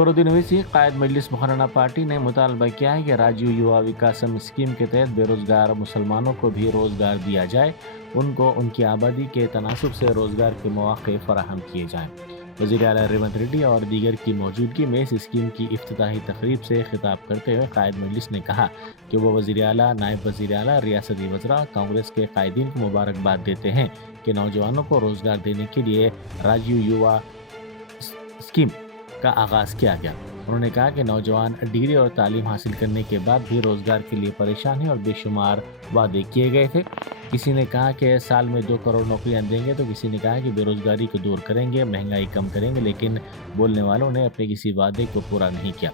अकबरुद्दीन ओवैसी कायद मजलिस मुखर्रना party ने मुतालबा किया है कि राजीव युवा विकासम स्कीम के तहत बेरोजगार मुसलमानों को भी रोजगार दिया जाए, उनको उनकी आबादी के तनासब से रोजगार के मौके फराहम किए जाएं। वज़ीर आला रेवंत रेड्डी और दीगर की मौजूदगी में इस स्कीम की इफ्तिताही तकरीब से खिताब करते हुए कायद मजलिस ने कहा कि वो वज़ीर आला, नायब वज़ीर आला, रियासती वज़रा, कांग्रेस के कायदीन को मुबारकबाद देते हैं कि नौजवानों को रोजगार देने के लिए राजीव युवा स्कीम का आगाज़ किया गया। उन्होंने कहा कि नौजवान डिग्री और तालीम हासिल करने के बाद भी रोज़गार के लिए परेशान हैं और बेशुमार वादे किए गए थे। किसी ने कहा कि साल में 2 करोड़ नौकरियां देंगे, तो किसी ने कहा कि बेरोज़गारी को दूर करेंगे, महंगाई कम करेंगे, लेकिन बोलने वालों ने अपने किसी वादे को पूरा नहीं किया।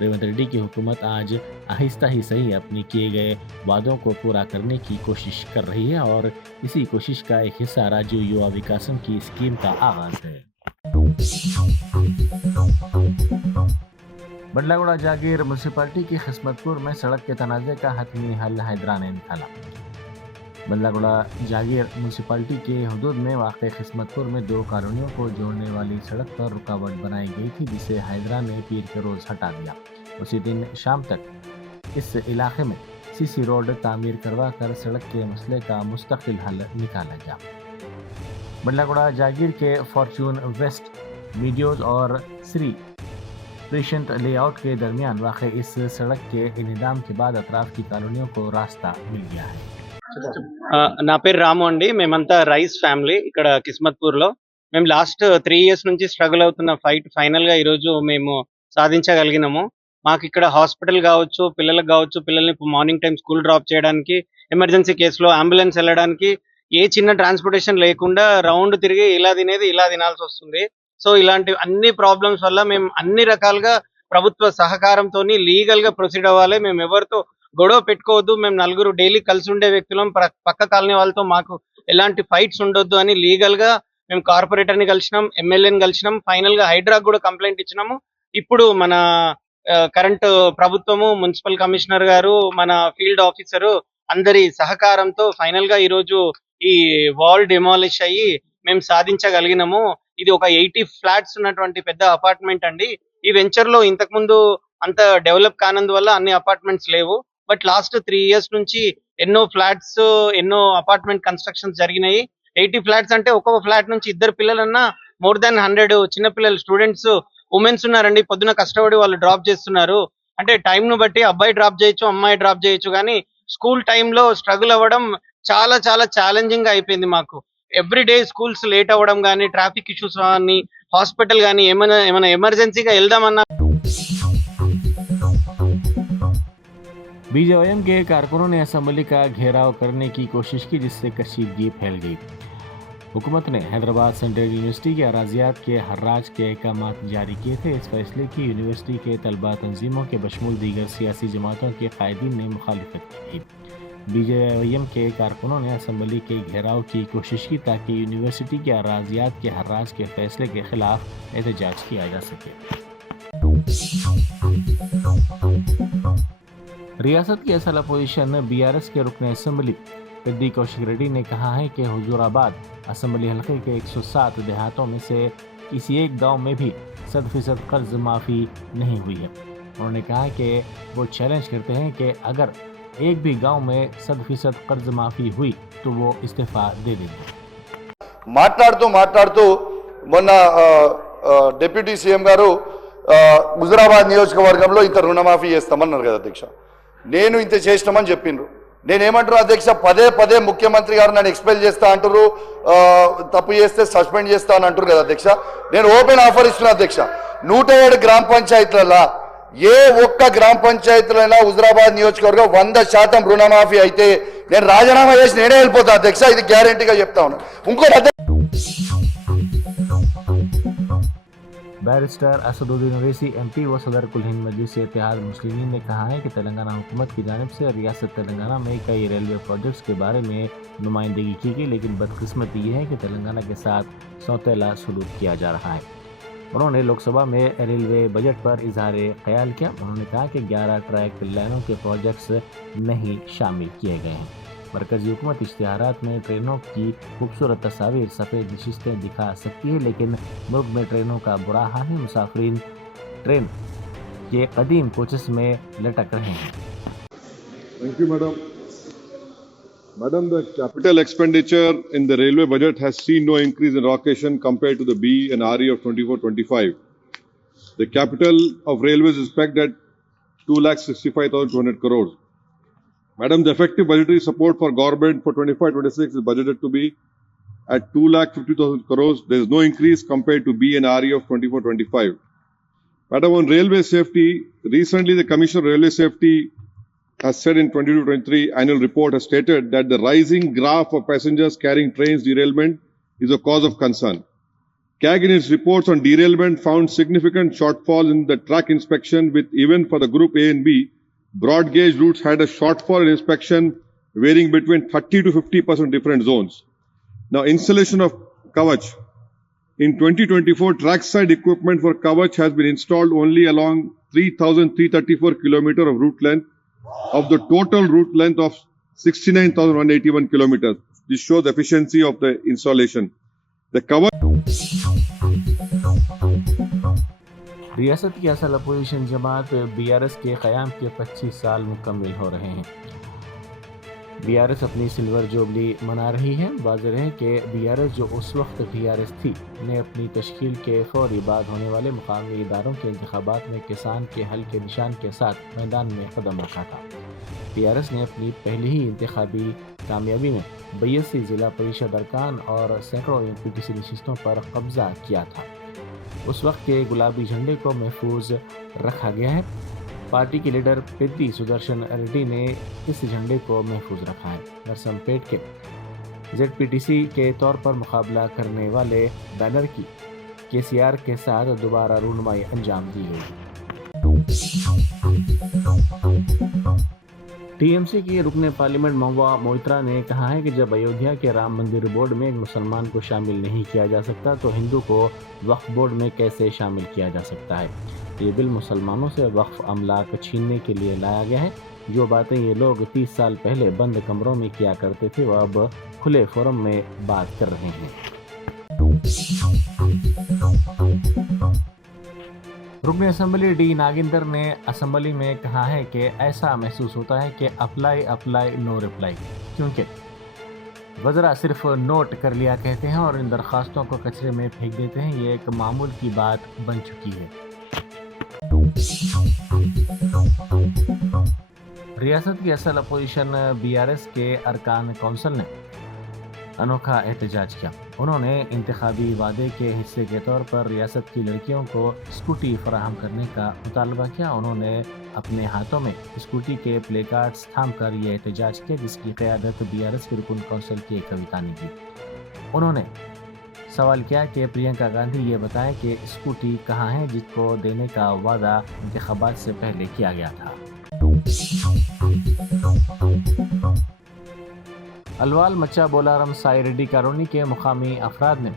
रेवंत रेड्डी की हुकूमत आज आहिस्ता ही सही अपने किए गए वादों को पूरा करने की कोशिश कर रही है और इसी कोशिश का एक हिस्सा राजीव युवा विकासम की स्कीम का आगाज़ है। बंडलागुड़ा जागीर म्यूनसिपालिटी की किस्मतपुर में सड़क के तनाज़े का हतमी हल हैदरा ने निकाला। बंडलागुड़ा जागीर म्यूनसिपालिटी के हदूद में वाक़ किस्मतपुर में 2 कॉलोनियों को जोड़ने वाली सड़क पर रुकावट बनाई गई थी, जिसे हैदरा ने पीर के रोज़ हटा दिया। उसी दिन शाम तक इस इलाके में सीसी रोड तामीर करवा कर सड़क के मसले का मुस्तकिल हल निकाला गया। बंडलागुड़ा जागीर के फॉर्चून वेस्ट मीडियोज और श्री प्रेशंट लेआउट के दरमियान वाक़ इस सड़क के इन्हिदाम के बाद अतराफ की कॉलोनियों को रास्ता मिल गया है। నా పేరు రాము అండి. మేమంతా రైస్ ఫ్యామిలీ ఇక్కడ కిస్మత్పూర్లో. మేము లాస్ట్ 3 ఇయర్స్ నుంచి స్ట్రగుల్ అవుతున్న ఫైట్ ఫైనల్ గా ఈరోజు మేము సాధించగలిగినాము. మాకు ఇక్కడ హాస్పిటల్ కావచ్చు, పిల్లలకు కావచ్చు, పిల్లల్ని మార్నింగ్ టైం స్కూల్ డ్రాప్ చేయడానికి, ఎమర్జెన్సీ కేసులో అంబులెన్స్ వెళ్ళడానికి ఏ చిన్న ట్రాన్స్పోర్టేషన్ లేకుండా రౌండ్ తిరిగి ఇలా తినాల్సి వస్తుంది. సో ఇలాంటి అన్ని ప్రాబ్లమ్స్ వల్ల మేము అన్ని రకాలుగా ప్రభుత్వ సహకారంతో లీగల్ గా ప్రొసీడ్ అవ్వాలి. మేము ఎవరితో గొడవ పెట్టుకోవద్దు. మేము నలుగురు డైలీ కలిసి ఉండే వ్యక్తులం. పక్క కాలనీ వాళ్ళతో మాకు ఎలాంటి ఫైట్స్ ఉండొద్దు అని లీగల్ గా మేము కార్పొరేటర్ ని కలిసినాం, ఎమ్మెల్యేని కలిసినాం, ఫైనల్ గా హైడ్రా కూడా కంప్లైంట్ ఇచ్చినాము. ఇప్పుడు మన కరెంట్ ప్రభుత్వము, మున్సిపల్ కమిషనర్ గారు, మన ఫీల్డ్ ఆఫీసరు అందరి సహకారంతో ఫైనల్ గా ఈరోజు ఈ వాల్ డిమాలిష్ అయ్యి మేము సాధించగలిగినాము. ఇది ఒక 80 ఫ్లాట్స్ ఉన్నటువంటి పెద్ద అపార్ట్మెంట్ అండి. ఈ వెంచర్ లో ఇంతకు ముందు అంత డెవలప్ కానందువల్ల అన్ని అపార్ట్మెంట్స్ లేవు. బట్ లాస్ట్ 3 ఇయర్స్ నుంచి ఎన్నో ఫ్లాట్స్, ఎన్నో అపార్ట్మెంట్ కన్స్ట్రక్షన్స్ జరిగినాయి. 80 ఫ్లాట్స్ అంటే ఒక్కొక్క ఫ్లాట్ నుంచి 2 పిల్లలన్నా మోర్ దాన్ 100 చిన్నపిల్లలు, స్టూడెంట్స్, ఉమెన్స్ ఉన్నారండి. పొద్దున కష్టపడి వాళ్ళు డ్రాప్ చేస్తున్నారు. అంటే టైం ను బట్టి అబ్బాయి డ్రాప్ చేయొచ్చు, అమ్మాయి డ్రాప్ చేయొచ్చు, కానీ స్కూల్ టైంలో స్ట్రగుల్ అవ్వడం చాలా చాలా ఛాలెంజింగ్ గా అయిపోయింది మాకు. ఎవ్రీ డే స్కూల్స్ లేట్ అవ్వడం కానీ, ట్రాఫిక్ ఇష్యూస్ కానీ, హాస్పిటల్ కానీ ఏమైనా ఎమర్జెన్సీగా వెళ్దామన్నా बीजेएम के कारकुनों ने असम्बली का घेराव करने की कोशिश की, जिससे कशीदगी फैल गई। हुकूमत ने हैदराबाद सेंट्रल यूनिवर्सिटी के अराजियात के हर्राज के अहकामात जारी किए थे। इस फैसले की यूनिवर्सिटी के तलबा तंजीमों के बशमूल दीगर सियासी जमातों के कायदीन ने मुखालिफत की थी। बीजेएम के कारकुनों ने असम्बली के घेराव की कोशिश की ताकि यूनिवर्सिटी के अराजियात के हर्राज के फैसले के खिलाफ एहतजाज किया जा सके। रियासत की असल अपोजिशन बीआरएस के रुकन असम्बली पेद्दी कौशिक रेड्डी ने कहा है कि हुजूराबाद असम्बली हल्के के 107 देहातों में से किसी एक गांव में भी 100% कर्ज माफ़ी नहीं हुई है। उन्होंने कहा कि वो चैलेंज करते हैं कि अगर एक भी गांव में 100% कर्ज माफ़ी हुई तो वो इस्तीफ़ा दे देंगे। మాట్లాడుతూ మొన్న డిప్యూటీ సీఎం గారు హుజూరాబాద్ నియోజకవర్గంలో ఇంత రుణమాఫీ చేస్తామన్నారు కదా అధ్యక్ష. నేను ఇంత చేసినామని చెప్పిండ్రు. నేనేమంటారు అధ్యక్ష, పదే ముఖ్యమంత్రి గారు నన్ను ఎక్స్పెల్ చేస్తా అంటారు, తప్పు చేస్తే సస్పెండ్ చేస్తా అని అంటారు కదా అధ్యక్ష. నేను ఓపెన్ ఆఫర్ ఇస్తున్నా అధ్యక్ష. 107 గ్రామ పంచాయతీలలో ఏ ఒక్క గ్రామ పంచాయతీలైనా హుజూరాబాద్ నియోజకవర్గం 100% రుణమాఫీ అయితే నేను రాజీనామా చేసి నేనే వెళ్ళిపోతా అధ్యక్ష. ఇది గ్యారంటీగా చెప్తా ఉన్నా. ఇంకోటి बैरिस्टर असदुद्दीन ओवैसी एमपी व सदर कुल हिंद मजलिस इत्तेहाद मुस्लिमीन ने कहा है कि तेलंगाना हुकूमत की जानिब से रियासत तेलंगाना में कई रेलवे प्रोजेक्ट्स के बारे में नुमाइंदगी की गई, लेकिन बदकिस्मती ये है कि तेलंगाना के साथ सौतेला सलूक किया जा रहा है। उन्होंने लोकसभा में रेलवे बजट पर इजहार ख्याल किया। उन्होंने कहा कि 11 ट्रैक लाइनों के प्रोजेक्ट्स नहीं शामिल किए गए हैं। मरकजी हुकूमत इश्तिहारात में ट्रेनों की खूबसूरत तस्वीर, सफ़ेद नशिस्तें दिखा सकती है, लेकिन मुल्क में ट्रेनों का बुरा हाल है। मुसाफिरीन ट्रेन के कदीम कोचेस में लटक रहे हैं। Thank you, madam. Madam, the capital expenditure in the railway budget has seen no increase in allocation compared to the B and RE of 24-25. The capital of railways is pegged at 2,65,200 crores. Madam, the effective budgetary support for government for 25-26 is budgeted to be at 2,50,000 crores. There is no increase compared to B and RE of 24-25. Madam, on railway safety, recently the Commission of Railway Safety has said in 22-23 annual report has stated that the rising graph of passengers carrying trains derailment is a cause of concern. CAG in its reports on derailment found significant shortfall in the track inspection, with even for the group A and B, broad gauge routes had a shortfall in inspection varying between 30 to 50% different zones. Now, installation of Kavach. In 2024, trackside equipment for Kavach has been installed only along 3,334 km of route length of the total route length of 69,181 kilometers. This shows the efficiency of the installation. The Kavach रियासत की असल opposition जमात BRS के क़याम के 25 साल मुकम्मिल हो रहे हैं। BRS अपनी सिल्वर जुबली मना रही है। वाज़ेह है कि बीआरएस जो उस वक्त बीआरएस थी ने अपनी तश्कील के फौरी बाद होने वाले मुकामी इदारों के इंतखाबात में किसान के हल के निशान के साथ मैदान में कदम रखा था। बीआरएस ने अपनी पहली ही इंतखाबी कामयाबी में 82 ज़िला परिषद अरकान और सैकड़ों एमपीटीसी नशिस्तों पर कब्जा किया था। उस वक्त के गुलाबी झंडे को महफूज रखा गया है। पार्टी के लीडर पेद्दी सुदर्शन रेड्डी ने इस झंडे को महफूज रखा है। नरसमपेट के जेडपीटीसी के तौर पर मुकाबला करने वाले बैनर की केसीआर के साथ दोबारा रूनुमाई अंजाम दी गई। टीएमसी की रुकने पार्लियामेंट महुआ मोइत्रा ने कहा है कि जब अयोध्या के राम मंदिर बोर्ड में एक मुसलमान को शामिल नहीं किया जा सकता तो हिंदू को वक्फ बोर्ड में कैसे शामिल किया जा सकता है। ये बिल मुसलमानों से वक्फ अमलाक छीनने के लिए लाया गया है। जो बातें ये लोग 30 साल पहले बंद कमरों में किया करते थे वह अब खुले फोरम में बात कर रहे हैं। रुकन असम्बली डी नागेंद्र ने असम्बली में कहा है कि ऐसा महसूस होता है कि अप्लाई अप्लाई नो रिप्लाई, क्योंकि वज़रा सिर्फ नोट कर लिया कहते हैं और इन दरख्वास्तों को कचरे में फेंक देते हैं। ये एक मामूल की बात बन चुकी है। रियासत की असल अपोजिशन बीआरएस के अरकान कौंसिल ने अनोखा एहतजाज किया। उन्होंने इंतखाबी वादे के हिस्से के तौर पर रियासत की लड़कियों को स्कूटी फराहम करने का मुतालबा किया। उन्होंने अपने हाथों में स्कूटी के प्ले कार्ड्स थाम कर यह एहतजाज किया, जिसकी क़यादत बीआरएस की रुकन कौंसिल की एक कविता ने की। उन्होंने सवाल किया कि प्रियंका गांधी ये बताएं कि स्कूटी कहाँ है जिसको देने का वादा इंतखाबात से पहले किया गया था। अलवाल मच्चा बोलारम साई रेड्डी कॉलोनी के मुकामी अफराद ने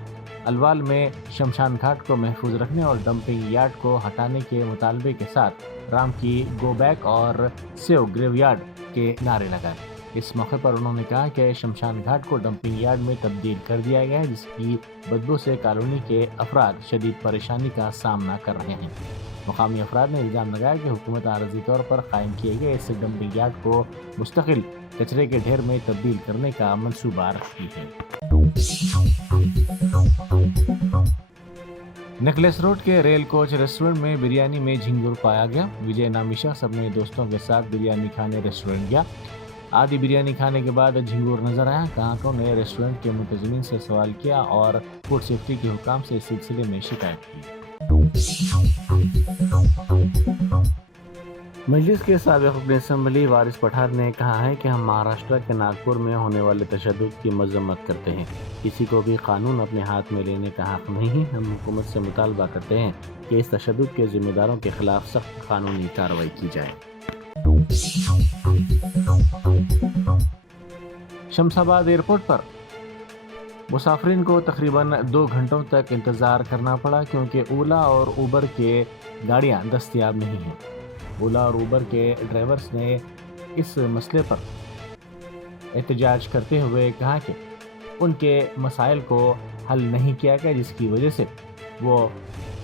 अलवाल में शमशान घाट को महफूज रखने और डंपिंग यार्ड को हटाने के मुतालबे के साथ राम की गो बैक और सेव ग्रेवयार्ड के नारे लगाए। इस मौके पर उन्होंने कहा कि शमशान घाट को डंपिंग यार्ड में तब्दील कर दिया गया है, जिसकी बदबू से कॉलोनी के अफराद शदीद परेशानी का सामना कर रहे हैं। मुकामी अफराद ने इल्ज़ाम लगाया कि हुकूमत आरज़ी तौर पर कायम किए गए इस डंपिंग यार्ड को मुस्तकिल कचरे के ढेर में तब्दील करने का मंसूबा रखती है। नेकलेस रोड के रेल कोच रेस्टोरेंट में बिरयानी में झिंगुर पाया गया। विजय नामी शख्स अपने दोस्तों के साथ बिरयानी खाने रेस्टोरेंट गया। आधी बिरयानी खाने के बाद झिंगुर नजर आया। ग्राहकों ने रेस्टोरेंट के मुंतज़मीन से सवाल किया और फूड सेफ्टी के हुकाम से इस सिलसिले में शिकायत की। मजलिस के साबिक़ रुकन असम्बली वारिस पठार ने कहा है कि हम महाराष्ट्र के नागपुर में होने वाले तशद्दुद की मज़म्मत करते हैं। किसी को भी कानून अपने हाथ में लेने का हक़ नहीं है। हम हुकूमत से मुतालबा करते हैं कि इस तशद्दुद के ज़िम्मेदारों के ख़िलाफ़ सख्त कानूनी कार्रवाई की जाए। शमशाबाद एयरपोर्ट पर मुसाफिरीन को तकरीबन 2 घंटों तक इंतज़ार करना पड़ा, क्योंकि ओला और ऊबर के गाड़ियाँ दस्तयाब नहीं हैं। ओला और ऊबर के ड्राइवर्स ने इस मसले पर एहतजाज करते हुए कहा कि उनके मसाइल को हल नहीं किया गया, जिसकी वजह से वो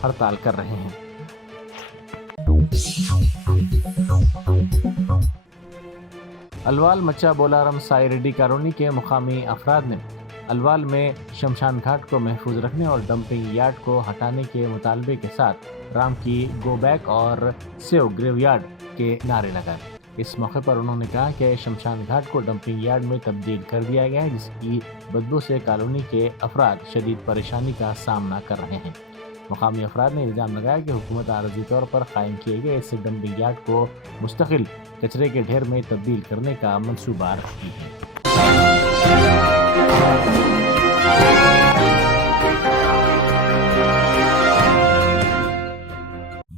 हड़ताल कर रहे हैं। अलवाल मच्चा बोलारम साई रेड्डी कॉलोनी के मुकामी अफराद ने अलवाल में शमशान घाट को महफूज रखने और डंपिंग यार्ड को हटाने के मुतालबे के साथ राम की गो बैक और सेव ग्रेवयार्ड के नारे लगाए। इस मौके पर उन्होंने कहा कि शमशान घाट को डंपिंग यार्ड में तब्दील कर दिया गया है, जिसकी बदबू से कॉलोनी के अफराद शदीद परेशानी का सामना कर रहे हैं। मुकामी अफराद ने इल्ज़ाम लगाया कि हुकूमत आरजी तौर पर कायम किए गए इस डंपिंग यार्ड को मुस्तकिल कचरे के ढेर में तब्दील करने का मंसूबा रखती है।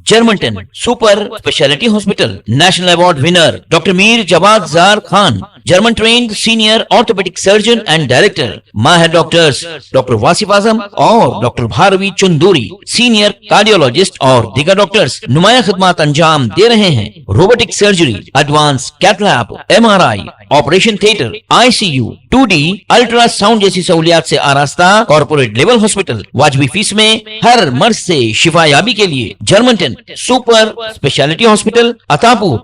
Germanten super speciality hospital national award winner doctor Mir Jawad Zar Khan, German trained senior orthopaedic surgeon and director, माहिर डॉक्टर्स डॉक्टर वासिफ आजम और doctor Bharavi Chanduri, senior cardiologist और दीगर डॉक्टर्स नुमाया खिदमत अंजाम दे रहे हैं। Robotic surgery, advance cath lab, MRI, operation theatre, ICU, 2D ultrasound जैसी सहूलियात से आरास्ता कॉर्पोरेट लेवल हॉस्पिटल वाजबी फीस में हर मर्ज से शिफायाबी के लिए Germanton super speciality hospital, Attapur.